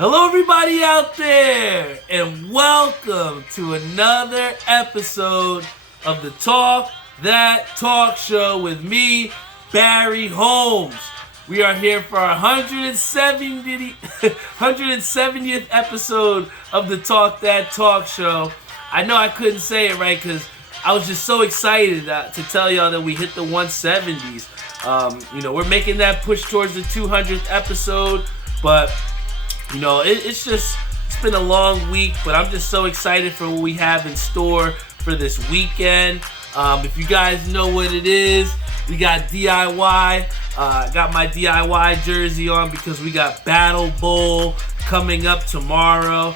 Hello everybody out there, and welcome to another episode of the Talk That Talk Show with me, Barry Holmes. We are here for our 170th episode of the Talk That Talk Show. I know I couldn't say it right because I was just so excited to tell y'all that we hit the 170s. We're making that push towards the 200th episode, but it's been a long week, but I'm just so excited for what we have in store for this weekend. If you guys know what it is, we got DIY. Got my DIY jersey on because we got BattleBowl coming up tomorrow.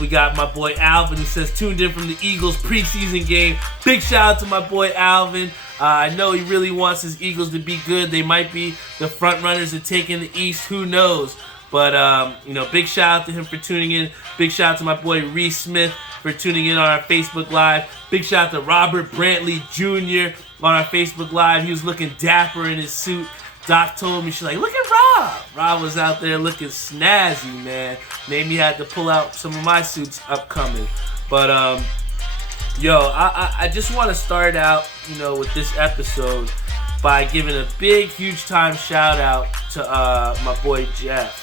We got my boy Alvin who says tuned in from the Eagles preseason game. Big shout out to my boy Alvin. I know he really wants his Eagles to be good. They might be the front runners of taking the East. Who knows? But, big shout out to him for tuning in. Big shout out to my boy Reese Smith for tuning in on our Facebook Live. Big shout out to Robert Brantley Jr. on our Facebook Live. He was looking dapper in his suit. Doc told me, she's like, look at Rob. Rob was out there looking snazzy, man. Made me have to pull out some of my suits upcoming. But, I just want to start out, with this episode by giving a big, huge time shout out to my boy Jeff.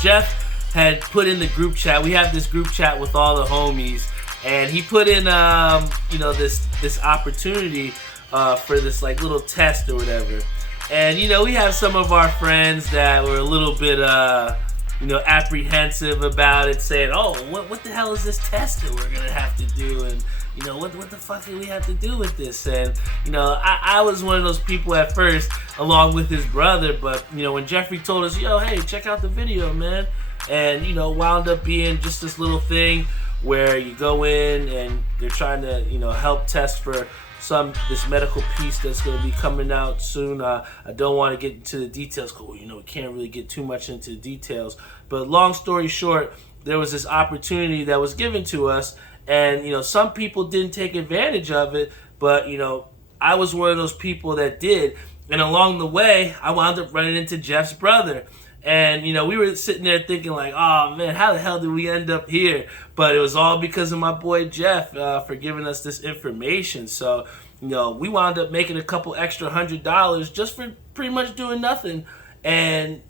Jeff had put in the group chat. We have this group chat with all the homies, and he put in, this opportunity for this like little test or whatever. And we have some of our friends that were a little bit, apprehensive about it, saying, "Oh, what the hell is this test that we're gonna have to do?" And what the fuck do we have to do with this? And, I was one of those people at first, along with his brother, but, when Jeffrey told us, hey, check out the video, man, and, wound up being just this little thing where you go in and they're trying to, help test for this medical piece that's going to be coming out soon. I don't want to get into the details because, we can't really get too much into the details, but long story short, there was this opportunity that was given to us. And, some people didn't take advantage of it, but, I was one of those people that did. And along the way, I wound up running into Jeff's brother. And, we were sitting there thinking like, oh, man, how the hell did we end up here? But it was all because of my boy Jeff for giving us this information. So, we wound up making a couple extra $100 just for pretty much doing nothing. And,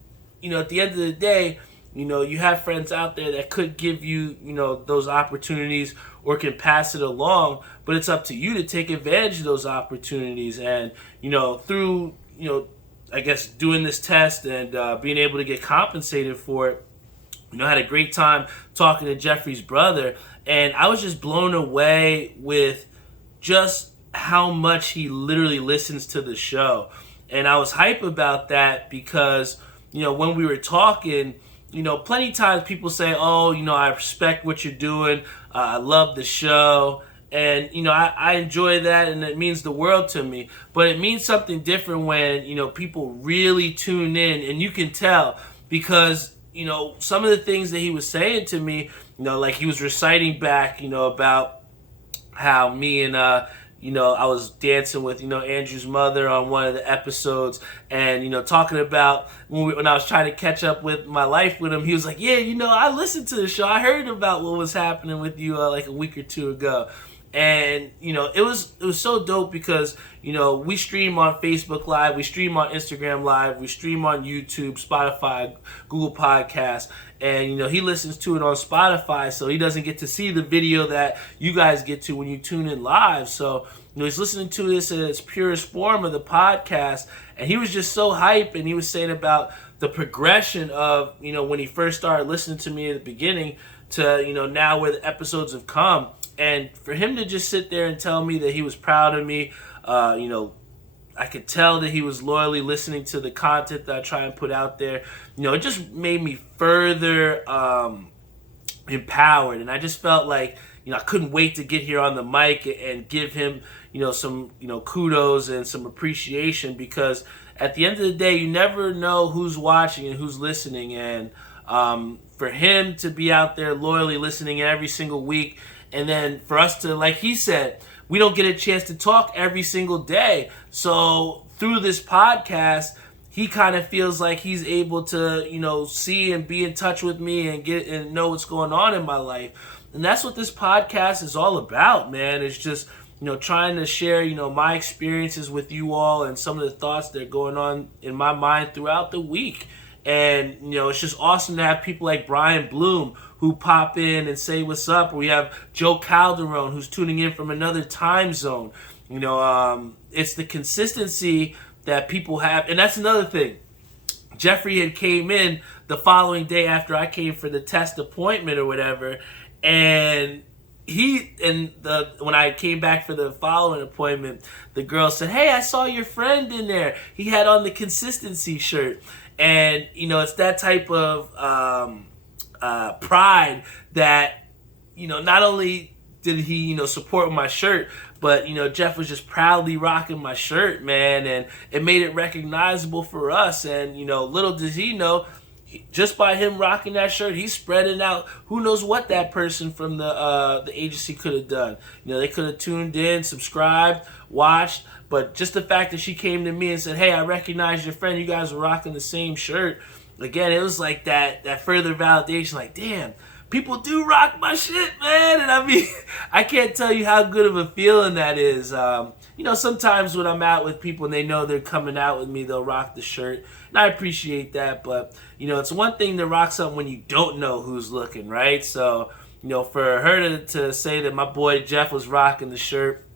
at the end of the day, you have friends out there that could give you, those opportunities or can pass it along, but it's up to you to take advantage of those opportunities. And, through, I guess doing this test and being able to get compensated for it, I had a great time talking to Jeffrey's brother, and I was just blown away with just how much he literally listens to the show. And I was hype about that because, when we were talking, plenty of times people say, oh, I respect what you're doing. I love the show. And, I enjoy that and it means the world to me. But it means something different when, people really tune in, and you can tell because, some of the things that he was saying to me, like he was reciting back, about how me and, I was dancing with, Andrew's mother on one of the episodes, and, talking about when I was trying to catch up with my life with him, he was like, yeah, I listened to the show. I heard about what was happening with you like a week or two ago. And, it was so dope because, we stream on Facebook Live, we stream on Instagram Live, we stream on YouTube, Spotify, Google Podcasts, and, he listens to it on Spotify, so he doesn't get to see the video that you guys get to when you tune in live. So, he's listening to this in its purest form of the podcast, and he was just so hype, and he was saying about the progression of, when he first started listening to me at the beginning to, now where the episodes have come. And for him to just sit there and tell me that he was proud of me, I could tell that he was loyally listening to the content that I try and put out there. It just made me further empowered. And I just felt like, I couldn't wait to get here on the mic and give him, some, kudos and some appreciation, because at the end of the day, you never know who's watching and who's listening. And for him to be out there loyally listening every single week, and then for us to, like he said, we don't get a chance to talk every single day. So through this podcast, he kind of feels like he's able to, see and be in touch with me and get and know what's going on in my life. And that's what this podcast is all about, man. It's just, trying to share, my experiences with you all and some of the thoughts that are going on in my mind throughout the week. And, it's just awesome to have people like Brian Bloom who pop in and say what's up. We have Joe Calderon who's tuning in from another time zone. It's the consistency that people have. And that's another thing. Jeffrey had came in the following day after I came for the test appointment or whatever. And when I came back for the following appointment, the girl said, "Hey, I saw your friend in there. He had on the consistency shirt." And, it's that type of pride that, not only did he, support my shirt, but, Jeff was just proudly rocking my shirt, man. And it made it recognizable for us. And, little does he know, just by him rocking that shirt, he's spreading out who knows what that person from the agency could have done. They could have tuned in, subscribed, watched. But just the fact that she came to me and said, "Hey, I recognize your friend. You guys were rocking the same shirt." Again, it was like that further validation. Like, damn, people do rock my shit, man. And I mean, I can't tell you how good of a feeling that is. Sometimes when I'm out with people and they know they're coming out with me, they'll rock the shirt. And I appreciate that. But, it's one thing to rock something when you don't know who's looking, right? So, for her to say that my boy Jeff was rocking the shirt,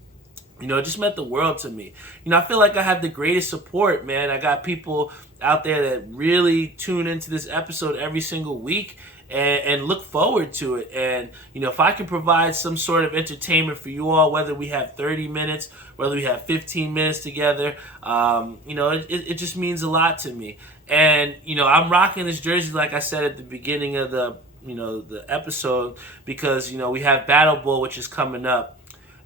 it just meant the world to me. I feel like I have the greatest support, man. I got people out there that really tune into this episode every single week and look forward to it. And, if I can provide some sort of entertainment for you all, whether we have 30 minutes, whether we have 15 minutes together, it just means a lot to me. And, I'm rocking this jersey, like I said at the beginning of the episode, because, we have BattleBowl, which is coming up.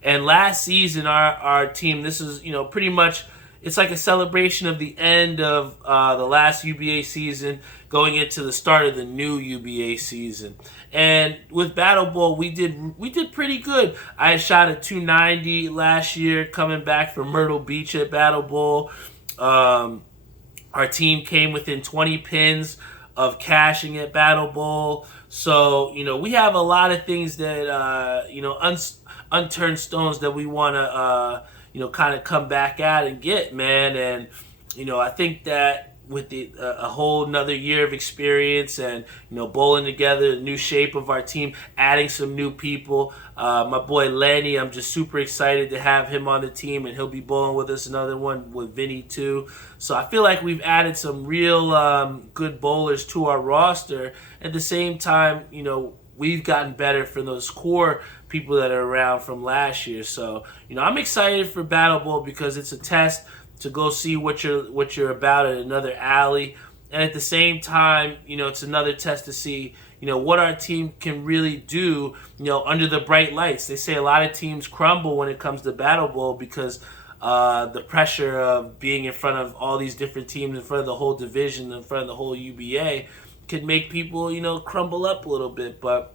And last season, our team, this is, pretty much, it's like a celebration of the end of the last UBA season going into the start of the new UBA season. And with BattleBowl, we did pretty good. I had shot a 290 last year coming back from Myrtle Beach at BattleBowl. Our team came within 20 pins of cashing at BattleBowl. So, we have a lot of things that, unturned stones that we want to, kind of come back at and get, man. And, I think that with a whole another year of experience and, bowling together, the new shape of our team, adding some new people. My boy Lenny, I'm just super excited to have him on the team, and he'll be bowling with us, another one with Vinny too. So I feel like we've added some real good bowlers to our roster. At the same time, we've gotten better for those core people that are around from last year. So, I'm excited for BattleBowl because it's a test to go see what you're about at another alley. And at the same time, it's another test to see, what our team can really do, under the bright lights. They say a lot of teams crumble when it comes to BattleBowl because the pressure of being in front of all these different teams, in front of the whole division, in front of the whole UBA, can make people, crumble up a little bit. But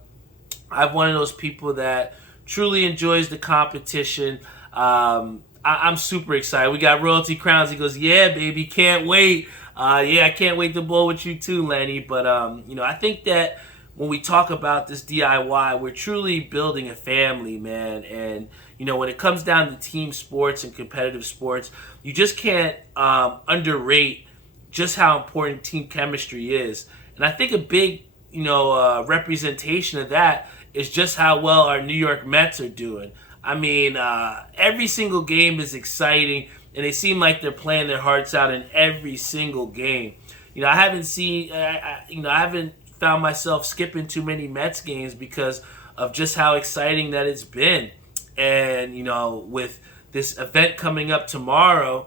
I'm one of those people that truly enjoys the competition. I'm super excited. We got Royalty Crowns. He goes, "Yeah, baby, can't wait." I can't wait to bowl with you too, Lenny. But, I think that when we talk about this DIY, we're truly building a family, man. And, when it comes down to team sports and competitive sports, you just can't underrate just how important team chemistry is. And I think a big, representation of that is just how well our New York Mets are doing. I mean, every single game is exciting, and they seem like they're playing their hearts out in every single game. I haven't found myself skipping too many Mets games because of just how exciting that it's been. And, with this event coming up tomorrow,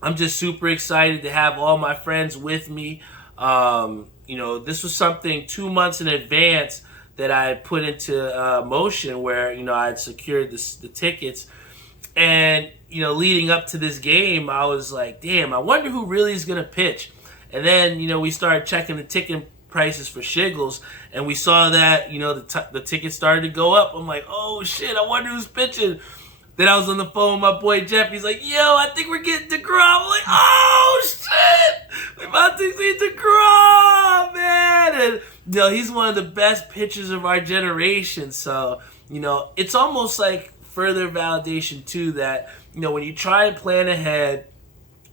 I'm just super excited to have all my friends with me. This was something 2 months in advance that I had put into motion where, I had secured the tickets. And, leading up to this game, I was like, damn, I wonder who really is going to pitch. And then, we started checking the ticket prices for Shiggles, and we saw that, the tickets started to go up. I'm like, oh, shit, I wonder who's pitching. Then I was on the phone with my boy Jeff. He's like, yo, I think we're getting DeGrom. I'm like, oh, shit. We're about to see DeGrom, man. And, he's one of the best pitchers of our generation. So, it's almost like further validation, too, that, when you try and plan ahead,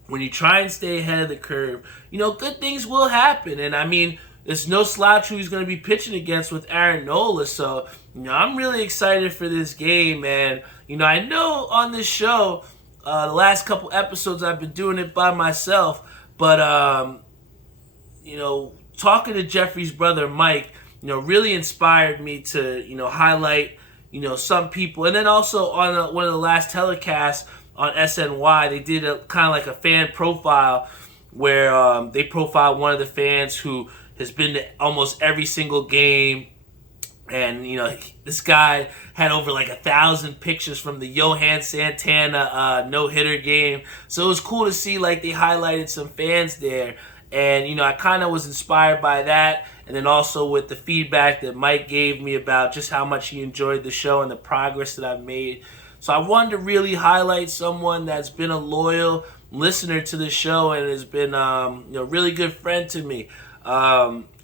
when you try and stay ahead of the curve, good things will happen. And, I mean, there's no slouch who he's going to be pitching against with Aaron Nola. So, I'm really excited for this game, man. I know on this show, the last couple episodes I've been doing it by myself. But, talking to Jeffrey's brother, Mike, really inspired me to, highlight, some people. And then also on one of the last telecasts on SNY, they did a kind of like a fan profile where they profiled one of the fans who has been to almost every single game. And, this guy had over like 1,000 pictures from the Johan Santana no-hitter game. So it was cool to see like they highlighted some fans there. And, I kind of was inspired by that. And then also with the feedback that Mike gave me about just how much he enjoyed the show and the progress that I've made. So I wanted to really highlight someone that's been a loyal listener to the show and has been a really good friend to me.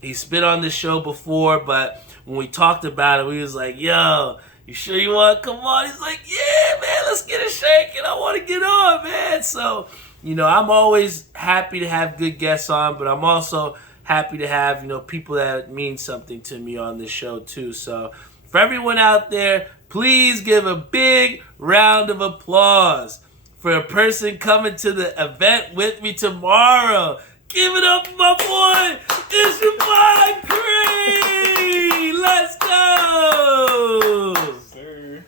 He's been on the show before, but when we talked about it, we was like, yo, you sure you want to come on? He's like, yeah, man, let's get it shaking. I want to get on, man. So, I'm always happy to have good guests on, but I'm also happy to have, people that mean something to me on this show too. So for everyone out there, please give a big round of applause for a person coming to the event with me tomorrow. Give it up for my boy, Ishabod Crane! Let's go! Yes, sir.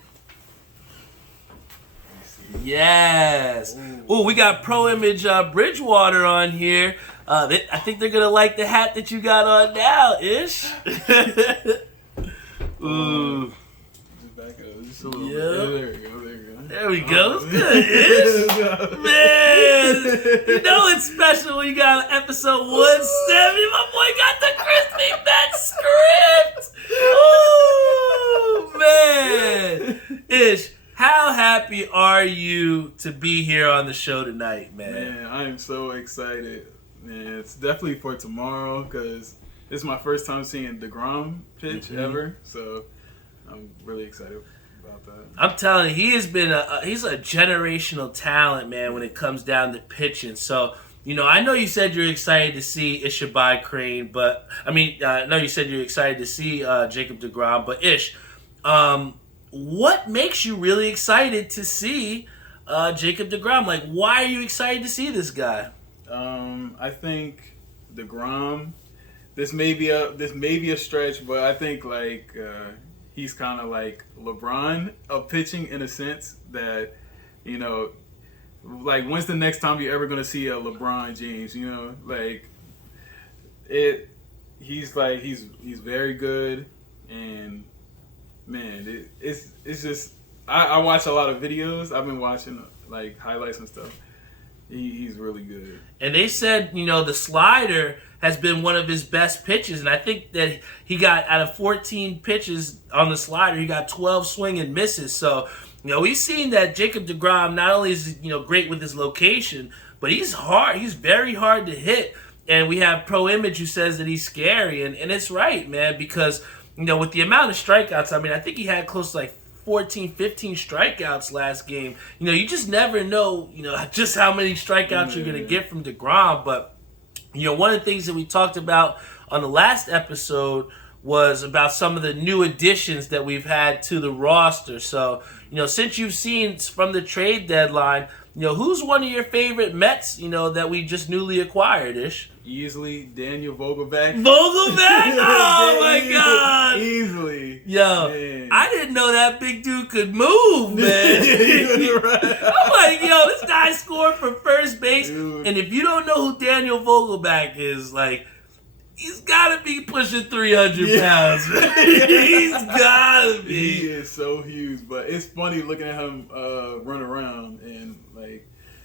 Yes. Ooh, we got Pro Image Bridgewater on here. I think they're going to like the hat that you got on now, Ish. Ooh. Just back up. Just a little Yep. bit. There we go. It's good, Ish. Man, it's special when you got episode 170. My boy got the Crispy Met script. Ooh, man. Ish, how happy are you to be here on the show tonight, man? Man, I am so excited. Man, it's definitely for tomorrow because this is my first time seeing DeGrom pitch ever. So I'm really excited about that. I'm telling you, he has been he's a generational talent, man, when it comes down to pitching. So, I know you said you're excited to see Ishabod Crane, but, I know you said you're excited to see Jacob DeGrom, but Ish, what makes you really excited to see Jacob DeGrom? Like, why are you excited to see this guy? I think DeGrom, this may be a stretch, but I think he's kind of like LeBron of pitching in a sense that, when's the next time you're ever going to see a LeBron James, he's very good. And man, it's just, I watch a lot of videos. I've been watching highlights and stuff. He's really good. And they said, the slider has been one of his best pitches. And I think that he got, out of 14 pitches on the slider, he got 12 swing and misses. So, we've seen that Jacob DeGrom not only is, great with his location, but he's hard. He's very hard to hit. And we have Pro Image who says that he's scary. And it's right, man, because, with the amount of strikeouts, I think he had close to 14, 15 strikeouts last game. You just never know, just how many strikeouts you're going to get from DeGrom. But, one of the things that we talked about on the last episode was about some of the new additions that we've had to the roster. So, since you've seen from the trade deadline, who's one of your favorite Mets, that we just newly acquired, Ish? Easily Daniel Vogelback. Vogelback? Oh, my God. Easily. Yo, man. I didn't know that big dude could move, man. I'm like, this guy scored from first base. Dude. And if you don't know who Daniel Vogelback is, he's got to be pushing 300 pounds, man. He's got to be. He is so huge. But it's funny looking at him run around and,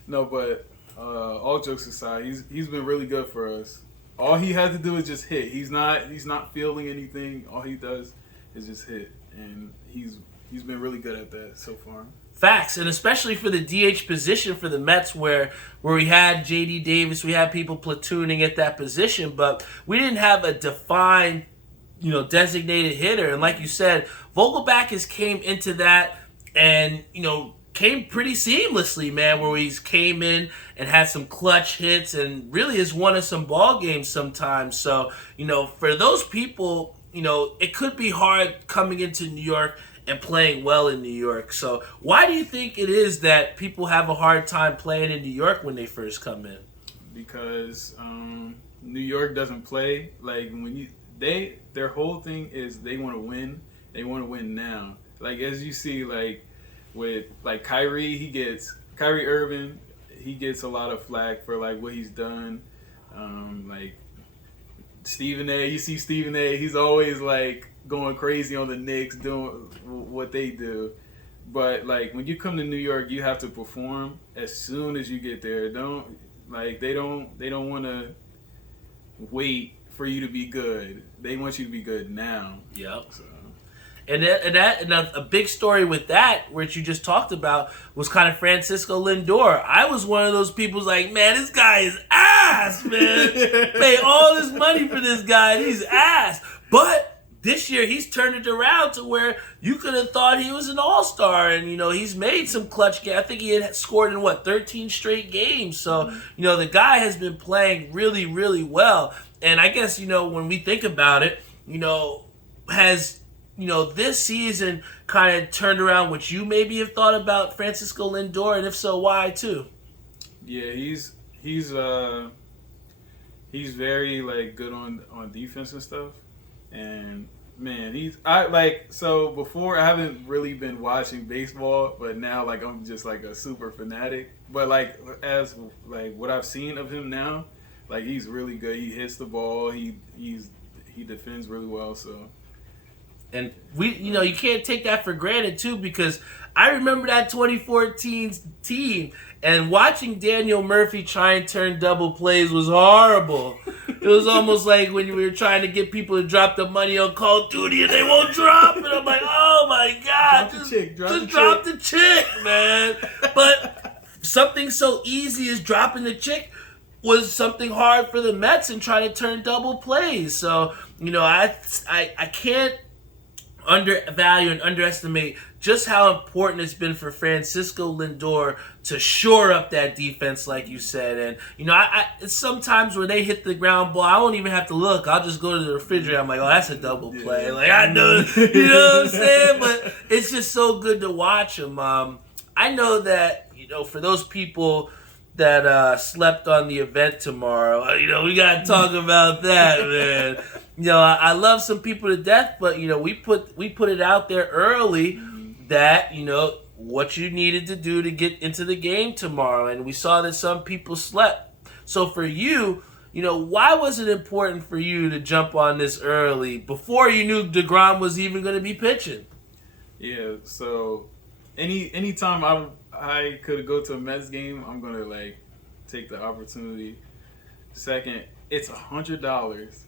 but all jokes aside, he's been really good for us. All he has to do is just hit. He's not fielding anything. All he does is just hit, and he's been really good at that so far. Facts, and especially for the DH position for the Mets, where we had J.D. Davis, we had people platooning at that position, but we didn't have a defined, designated hitter. And like you said, Vogelback came into that and, came pretty seamlessly, man, where he came in and had some clutch hits and really has won us some ball games sometimes. So, for those people, it could be hard coming into New York and playing well in New York. So why do you think it is that people have a hard time playing in New York when they first come in? Because New York doesn't play like when their whole thing is they want to win. They want to win now. Like as you see, like with like Kyrie Irving, he gets a lot of flack for like what he's done. Like Stephen A. You see Stephen A. He's always like going crazy on the Knicks, doing what they do. But like when you come to New York, you have to perform as soon as you get there. They don't want to wait for you to be good. They want you to be good now. Yep. So. And a big story with that, which you just talked about, was kind of Francisco Lindor. I was one of those people who's like, man, this guy is ass, man. Pay all this money for this guy, and he's ass. But this year, he's turned it around to where you could have thought he was an all-star. And, he's made some clutch games. I think he had scored in, 13 straight games. So, the guy has been playing really, really well. And I guess, when we think about it, has this season kind of turned around what you maybe have thought about Francisco Lindor, and if so, why too? Yeah, he's very like good on defense and stuff, and man, before I haven't really been watching baseball, but now like I'm just like a super fanatic. But like as like what I've seen of him now, like he's really good. He hits the ball. He defends really well. So. And you can't take that for granted too, because I remember that 2014 team, and watching Daniel Murphy try and turn double plays was horrible. It was almost like when we were trying to get people to drop the money on Call of Duty and they won't drop it. I'm like, oh my God, drop the chick, man. But something so easy as dropping the chick was something hard for the Mets and trying to turn double plays. So, I can't undervalue and underestimate just how important it's been for Francisco Lindor to shore up that defense, like you said. And I it's sometimes where they hit the ground ball, I won't even have to look. I'll just go to the refrigerator. I'm like, oh, that's a double play. Yeah. Like I know, you know what I'm saying? But it's just so good to watch him. I know that for those people that slept on the event tomorrow, we gotta talk about that, man. I love some people to death, but we put it out there early that what you needed to do to get into the game tomorrow, and we saw that some people slept. So for you, why was it important for you to jump on this early before you knew DeGrom was even going to be pitching? Yeah, so anytime I could go to a Mets game, I'm gonna like take the opportunity. Second, it's $100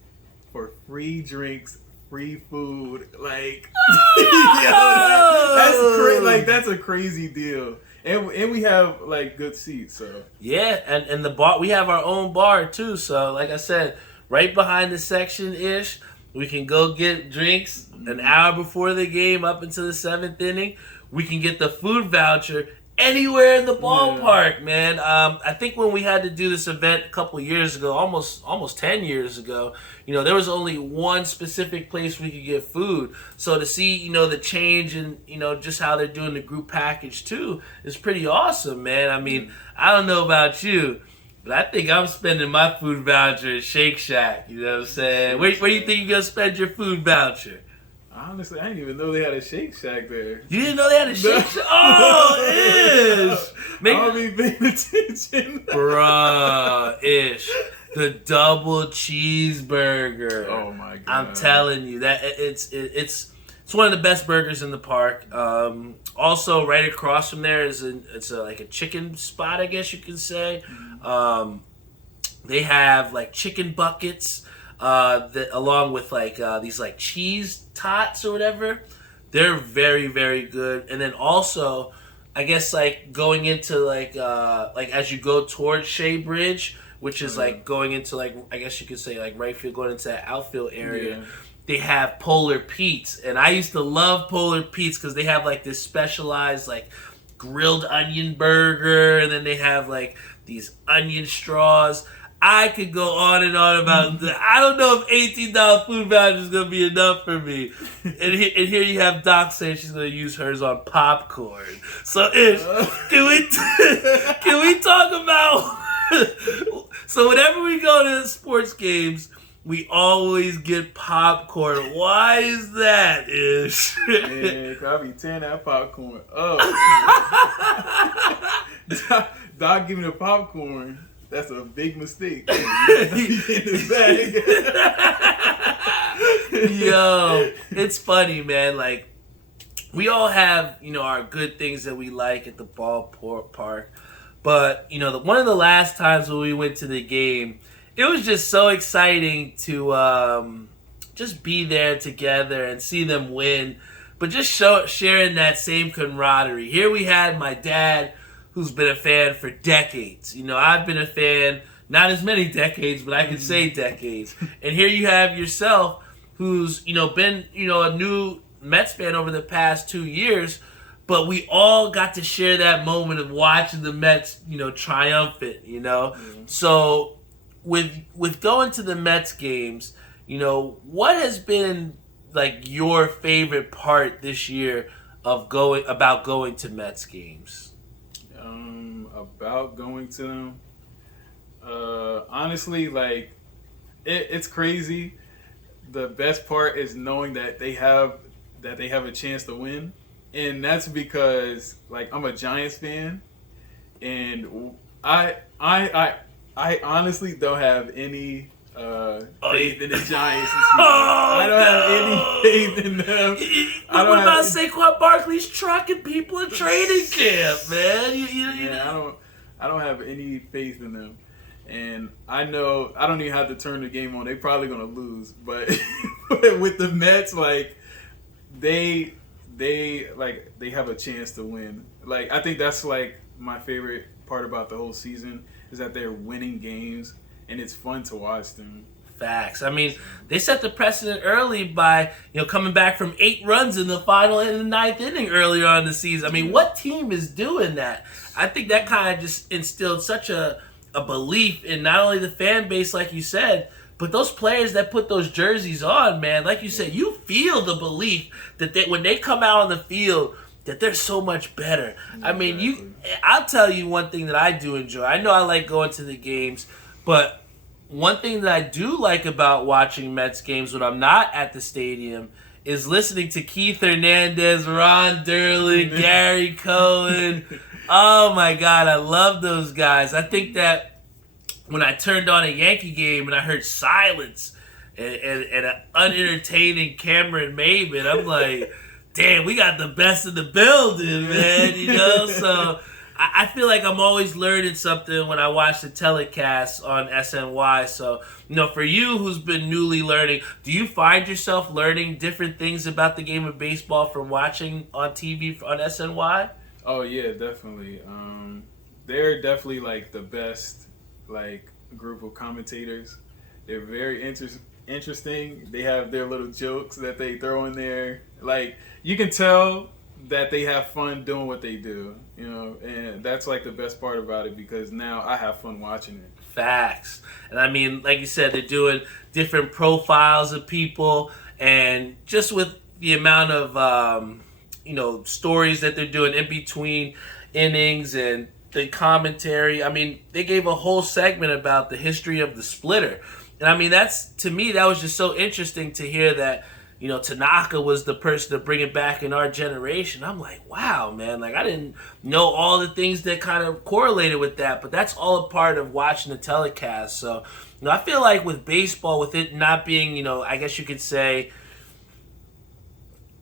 for free drinks, free food. Like, that's a crazy deal. And we have like good seats. So yeah, and the bar, we have our own bar too. So like I said, right behind the section Ish, we can go get drinks an hour before the game up into the 7th inning. We can get the food voucher anywhere in the ballpark, man. I think when we had to do this event a couple years ago, almost 10 years ago, there was only one specific place we could get food. So to see, the change and, just how they're doing the group package too is pretty awesome, man. I mean, I don't know about you, but I think I'm spending my food voucher at Shake Shack. You know what I'm saying? Where do you think you're going to spend your food voucher? Honestly, I didn't even know they had a Shake Shack there. You didn't know they had a Shake Shack? Oh, Ish! I'll be paying attention. Bruh, Ish. The double cheeseburger. Oh my God. I'm telling you, that it's one of the best burgers in the park. Also, right across from there is like a chicken spot, I guess you can say. They have like chicken buckets. That along with like these like cheese tots or whatever, they're very, very good. And then also I guess like going into like as you go towards Shea Bridge, which is like going into like I guess you could say like right field going into that outfield area. Yeah. They have Polar Pete's, and I used to love Polar Pete's because they have like this specialized like grilled onion burger, and then they have like these onion straws. I could go on and on about that. I don't know if $18 food voucher is going to be enough for me. And here you have Doc saying she's going to use hers on popcorn. So, Ish, can we talk about... So, whenever we go to sports games, we always get popcorn. Why is that, Ish? Man, I be tearing that popcorn up. Doc give me the popcorn. That's a big mistake. Yo, it's funny, man. Like, we all have, our good things that we like at the ballpark. But, one of the last times when we went to the game, it was just so exciting to just be there together and see them win. But just sharing that same camaraderie. Here we had my dad, who's been a fan for decades. I've been a fan, not as many decades, but I can say decades. And here you have yourself, who's, been, a new Mets fan over the past 2 years, but we all got to share that moment of watching the Mets, triumphant, So with going to the Mets games, what has been, like, your favorite part this year of going to Mets games? About going to them, honestly, like it's crazy. The best part is knowing that they have a chance to win, and that's because like I'm a Giants fan, and I honestly don't have any faith in the Giants. I don't have any faith in them. What about Saquon Barkley's trucking people in training camp, man? I don't have any faith in them, and I know I don't even have to turn the game on. They're probably gonna lose, but with the Mets, like they have a chance to win. Like I think that's like my favorite part about the whole season is that they're winning games. And it's fun to watch them. Facts. I mean, they set the precedent early by, coming back from 8 runs in the final in the 9th inning earlier on in the season. I mean, what team is doing that? I think that kind of just instilled such a belief in not only the fan base, like you said, but those players that put those jerseys on, man. Like you said, you feel the belief that when they come out on the field, that they're so much better. I mean, I'll tell you one thing that I do enjoy. I know I like going to the games, but one thing that I do like about watching Mets games when I'm not at the stadium is listening to Keith Hernandez, Ron Derlin, Gary Cohen. Oh my God, I love those guys. I think that when I turned on a Yankee game and I heard silence and an unentertaining Cameron Maybin, I'm like, damn, we got the best in the building, man, So I feel like I'm always learning something when I watch the telecast on SNY. So, for you who's been newly learning, do you find yourself learning different things about the game of baseball from watching on TV on SNY? Oh, yeah, definitely. They're definitely, like, the best, like, group of commentators. They're very interesting. They have their little jokes that they throw in there. Like, you can tell that they have fun doing what they do, and that's like the best part about it because now I have fun watching it. Facts. And I mean, like you said, they're doing different profiles of people, and just with the amount of, stories that they're doing in between innings and the commentary. I mean, they gave a whole segment about the history of the splitter. And I mean, to me, that was just so interesting to hear that, Tanaka was the person to bring it back in our generation. I'm like, wow, man. Like, I didn't know all the things that kind of correlated with that, but that's all a part of watching the telecast. So, I feel like with baseball, with it not being, I guess you could say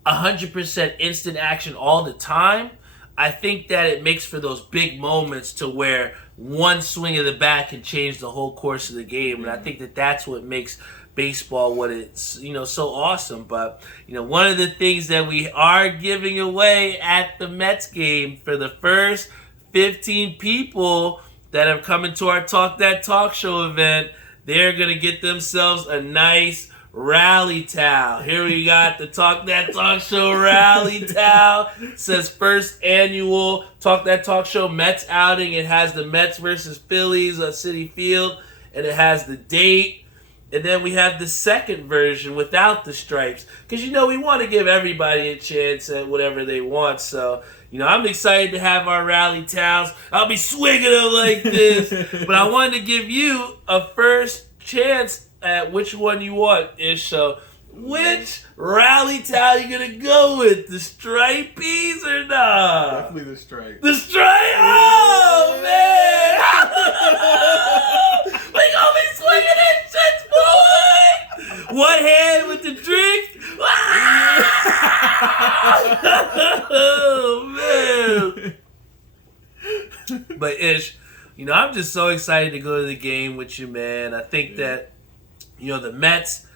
100% instant action all the time, I think that it makes for those big moments to where one swing of the bat can change the whole course of the game. And I think that that's what makes baseball what it's, so awesome. But, one of the things that we are giving away at the Mets game for the first 15 people that have come into our Talk That Talk Show event, they're going to get themselves a nice rally towel. Here we got the Talk That Talk Show rally towel. It says first annual Talk That Talk Show Mets outing. It has the Mets versus Phillies at Citi Field, and it has the date. And then we have the second version without the stripes. Because, we want to give everybody a chance at whatever they want. So, I'm excited to have our rally towels. I'll be swinging them like this. But I wanted to give you a first chance at which one you want, Ish. So, which rally towel you going to go with? The stripies or not? Definitely the stripe. The stripe? Oh, man! We gonna be swinging in shits, boy! One hand with the drink. Oh, man. But, Ish, I'm just so excited to go to the game with you, man. I think that, the Mets,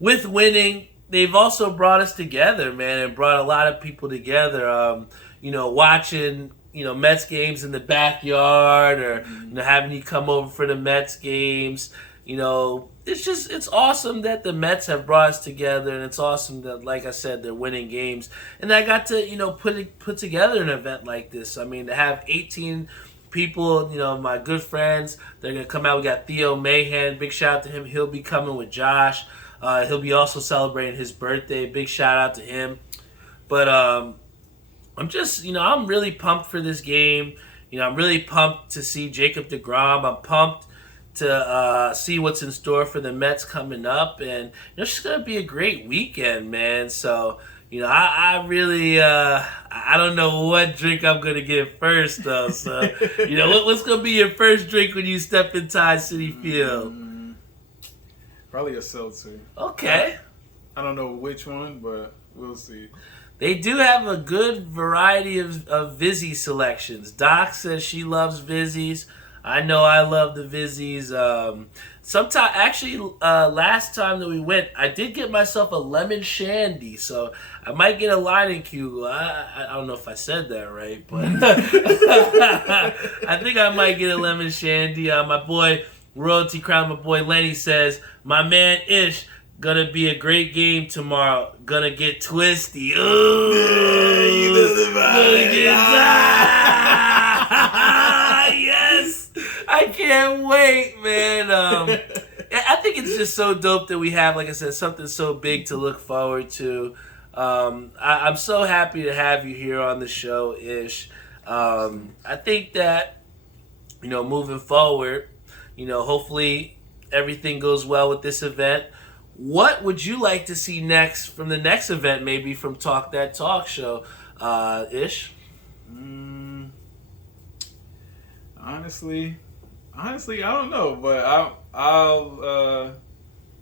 with winning, they've also brought us together, man, and brought a lot of people together. Watching, Mets games in the backyard, or, having you come over for the Mets games. It's awesome that the Mets have brought us together, and it's awesome that, like I said, they're winning games. And I got to, put together an event like this. I mean, to have 18 people, my good friends, they're going to come out. We got Theo Mahan. Big shout out to him. He'll be coming with Josh. He'll be also celebrating his birthday. Big shout out to him. But I'm just, I'm really pumped for this game. I'm really pumped to see Jacob deGrom. I'm pumped to see what's in store for the Mets coming up. And it's just going to be a great weekend, man. So, I really, I don't know what drink I'm going to get first, though. So, what's going to be your first drink when you step inside Citi Field? Probably a seltzer. Okay. I don't know which one, but we'll see. They do have a good variety of Vizzy selections. Doc says she loves Vizzies. I know I love the Vizzies. Last time that we went, I did get myself a lemon shandy, so I might get a Lion Q. I don't know if I said that right, but I think I might get a lemon shandy. My boy Royalty Crown, my boy Lenny says, my man Ish, gonna be a great game tomorrow. Gonna get twisty. Ooh, yes, I can't wait, man. I think it's just so dope that we have, like I said, something so big to look forward to. I'm so happy to have you here on the show, Ish. I think that, moving forward, hopefully everything goes well with this event. What would you like to see next from the next event, maybe from Talk That Talk Show, Ish? Honestly, I don't know, but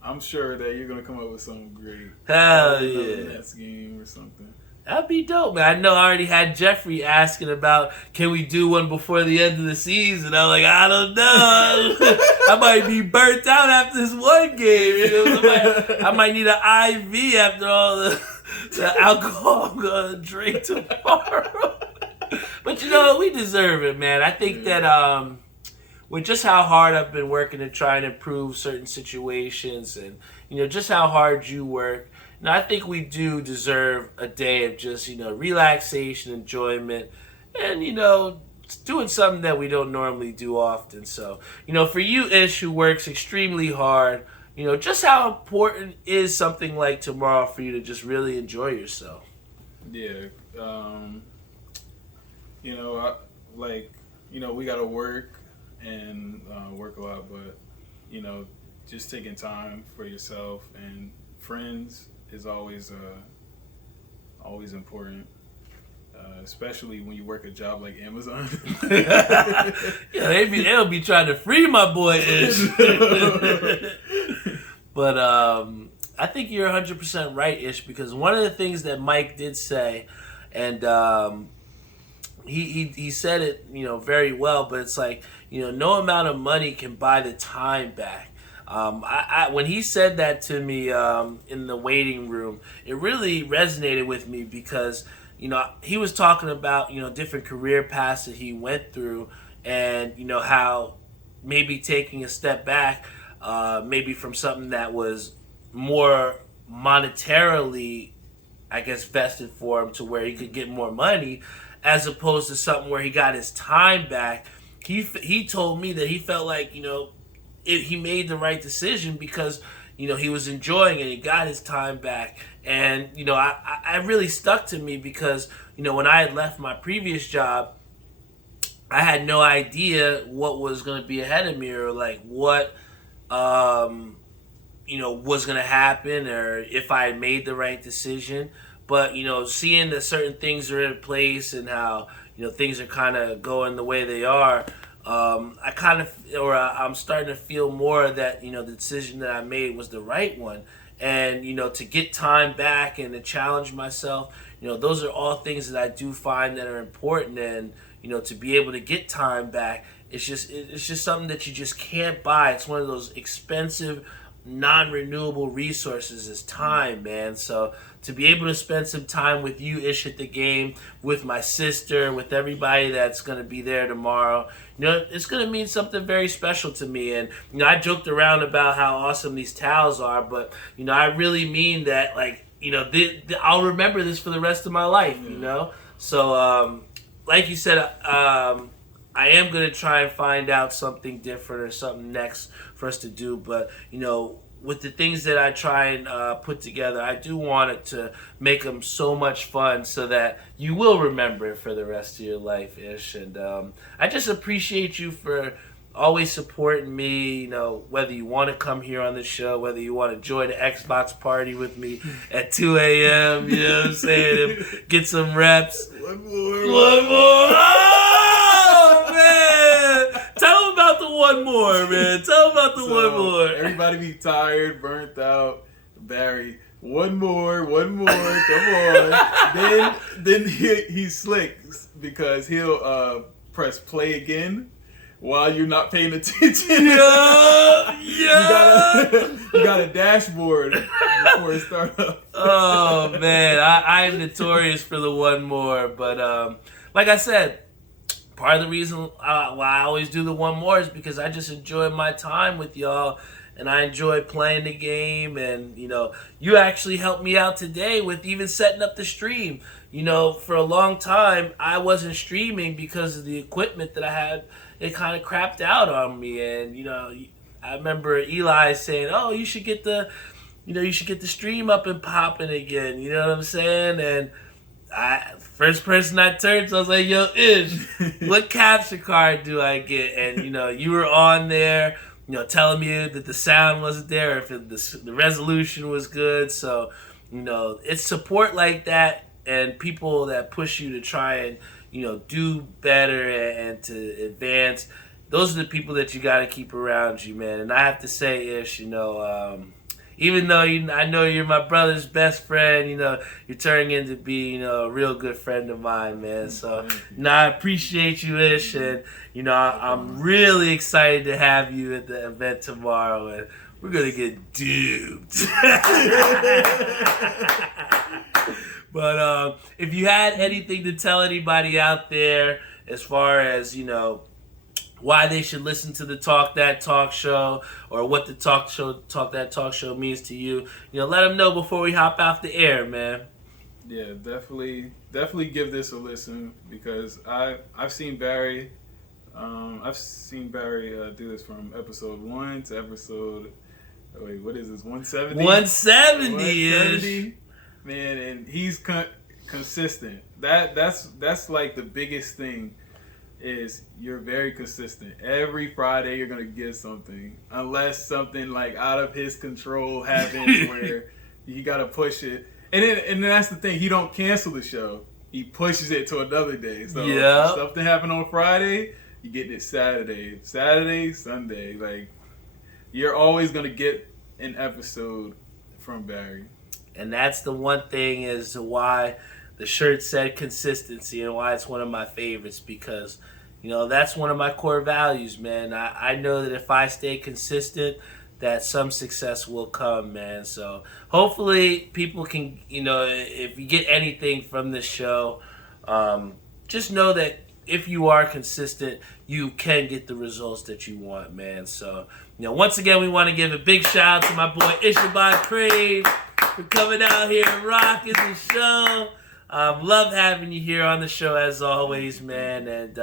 I'm sure that you're gonna come up with something great. Hell yeah! Next game or something. That'd be dope, man. I know I already had Jeffrey asking about, can we do one before the end of the season? I'm like, I don't know. I might be burnt out after this one game. I might need an IV after all the alcohol I'm going to drink tomorrow. But, we deserve it, man. I think that with just how hard I've been working to try and improve certain situations and, just how hard you work, now, I think we do deserve a day of just, relaxation, enjoyment, and, doing something that we don't normally do often. So, for you, Ish, who works extremely hard, just how important is something like tomorrow for you to just really enjoy yourself? Yeah. We got to work and work a lot, but, just taking time for yourself and friends is always important, especially when you work a job like Amazon. Yeah, they'll be trying to free my boy Ish. But I think you're 100% right, Ish, because one of the things that Mike did say, and he said it very well, but it's like no amount of money can buy the time back. When he said that to me in the waiting room, it really resonated with me because, he was talking about, different career paths that he went through and, how maybe taking a step back, maybe from something that was more monetarily, I guess, vested for him to where he could get more money, as opposed to something where he got his time back. He told me that he felt like, he made the right decision because, he was enjoying it. He got his time back. And, I really stuck to me because, when I had left my previous job, I had no idea what was going to be ahead of me or like what, was going to happen or if I had made the right decision. But, seeing that certain things are in place and how, things are kind of going the way they are, I'm starting to feel more that, the decision that I made was the right one. And, to get time back and to challenge myself, those are all things that I do find that are important. And, to be able to get time back, it's just something that you just can't buy. It's one of those expensive, non-renewable resources is time, man. So to be able to spend some time with you, Ish, at the game, with my sister, with everybody that's going to be there tomorrow, it's going to mean something very special to me. And, I joked around about how awesome these towels are, but, I really mean that, like, I'll remember this for the rest of my life, So, like you said, I am going to try and find out something different or something next for us to do. But, with the things that I try and put together, I do want it to make them so much fun so that you will remember it for the rest of your life, Ish. And I just appreciate you for always supporting me, whether you want to come here on the show, whether you want to join the Xbox party with me at 2 a.m., you know what I'm saying, and get some reps. One more. Oh, man. Tell them about the one more, man. Tell them about the one more. Everybody be tired, burnt out. Barry, one more, come on. Then he's slick because he'll press play again while you're not paying attention. Yeah. You got a dashboard before it starts up. Oh, man. I am notorious for the one more. But like I said, part of the reason why I always do the one more is because I just enjoy my time with y'all. And I enjoy playing the game. And, you actually helped me out today with even setting up the stream. For a long time, I wasn't streaming because of the equipment that I had. It kind of crapped out on me. And, I remember Eli saying, oh, you should get the stream up and popping again. You know what I'm saying? And first person I turned to, I was like, yo, Ish, what capture card do I get? And, you were on there, telling me that the sound wasn't there, or if the resolution was good. So, it's support like that and people that push you to try and, do better and to advance. Those are the people that you got to keep around you, man. And I have to say, Ish, even though I know you're my brother's best friend, you're turning into be, a real good friend of mine, man. So, I appreciate you, Ish, and, I'm really excited to have you at the event tomorrow, and we're going to get duped. But if you had anything to tell anybody out there as far as, why they should listen to the Talk That Talk Show or what the Talk That Talk Show means to you, let them know before we hop off the air, man. Yeah, definitely give this a listen because I've seen Barry do this from episode 1 to episode, what is this, 170? 170-ish. Man, and he's consistent. That's like the biggest thing is you're very consistent. Every Friday you're gonna get something, unless something like out of his control happens where you gotta push it. And then that's the thing. He don't cancel the show. He pushes it to another day. So if something happened on Friday, you get it Saturday, Sunday. Like you're always gonna get an episode from Barry. And that's the one thing as to why the shirt said consistency and why it's one of my favorites because, that's one of my core values, man. I know that if I stay consistent, that some success will come, man. So hopefully people can, if you get anything from this show, just know that if you are consistent, you can get the results that you want, man. So, once again, we want to give a big shout out to my boy Ishabod Crane for coming out here and rocking the show. Love having you here on the show as always, man. And,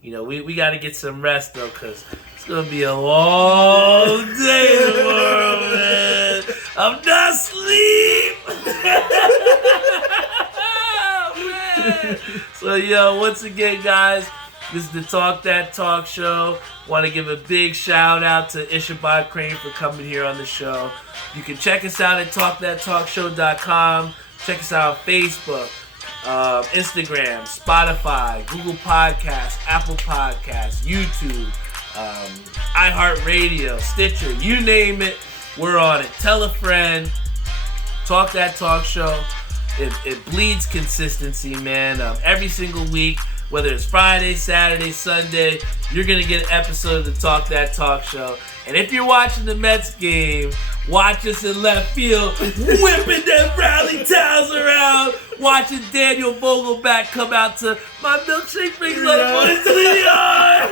we got to get some rest, though, because it's going to be a long day tomorrow, man. I'm not asleep. Man. So, once again, guys, this is the Talk That Talk show. Want to give a big shout out to Ishabod Crane for coming here on the show. You can check us out at talkthattalkshow.com. Check us out on Facebook, Instagram, Spotify, Google Podcasts, Apple Podcasts, YouTube, iHeartRadio, Stitcher, you name it, we're on it. Tell a friend. Talk That Talk show. It bleeds consistency, man. Every single week, whether it's Friday, Saturday, Sunday, you're going to get an episode of the Talk That Talk show. And if you're watching the Mets game, watch us in left field, whipping them rally towels around, watching Daniel Vogelback come out to my milkshake brings all the money to the yard.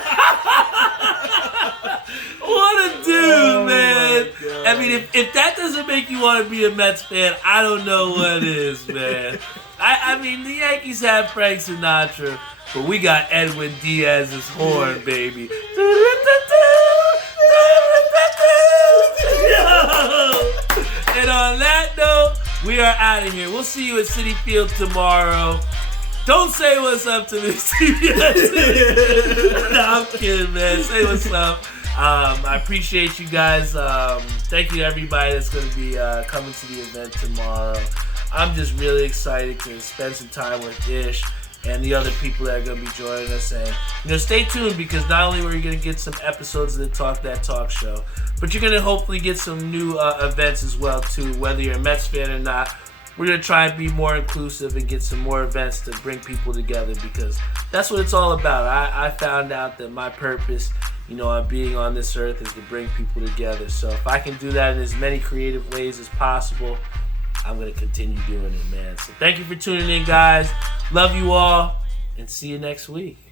What a dude, man. I mean, if that doesn't make you want to be a Mets fan, I don't know what is, man. I mean, the Yankees have Frank Sinatra, but we got Edwin Diaz's horn, baby. And on that note, we are out of here. We'll see you at Citi Field tomorrow. Don't say what's up to me, Steve. No, I'm kidding, man. Say what's up. I appreciate you guys. Thank you to everybody that's going to be coming to the event tomorrow. I'm just really excited to spend some time with Ish and the other people that are going to be joining us. And, stay tuned, because not only are you going to get some episodes of the Talk That Talk show, but you're going to hopefully get some new events as well, too, whether you're a Mets fan or not. We're going to try and be more inclusive and get some more events to bring people together, because that's what it's all about. I found out that my purpose, on being on this earth is to bring people together. So if I can do that in as many creative ways as possible, I'm going to continue doing it, man. So thank you for tuning in, guys. Love you all, and see you next week.